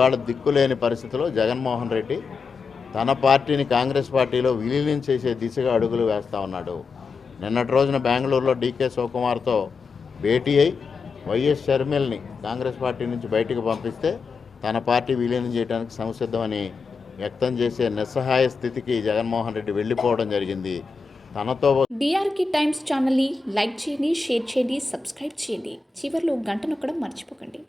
వాళ్ళ దిక్కులేని పరిస్థితిలో జగన్మోహన్ రెడ్డి తన పార్టీని కాంగ్రెస్ పార్టీలో విలీనం చేసే దిశగా అడుగులు వేస్తూ ఉన్నాడు. నిన్నటి రోజున బెంగళూరులో డీకే శివకుమార్తో భేటీ అయి వైఎస్ షర్మిల్ని కాంగ్రెస్ పార్టీ నుంచి బయటకు పంపిస్తే తన పార్టీ విలీనం చేయడానికి సంసిద్ధమని వ్యక్తం చేసే నిస్సహాయ స్థితికి జగన్మోహన్ రెడ్డి వెళ్ళిపోవడం జరిగింది. తనతో డిఆర్కే టైమ్స్ ఛానల్ని లైక్ చేయండి షేర్ చేయండి సబ్స్క్రైబ్ చేయండి. చివరిలో గంట నొక్కడం మర్చిపోకండి.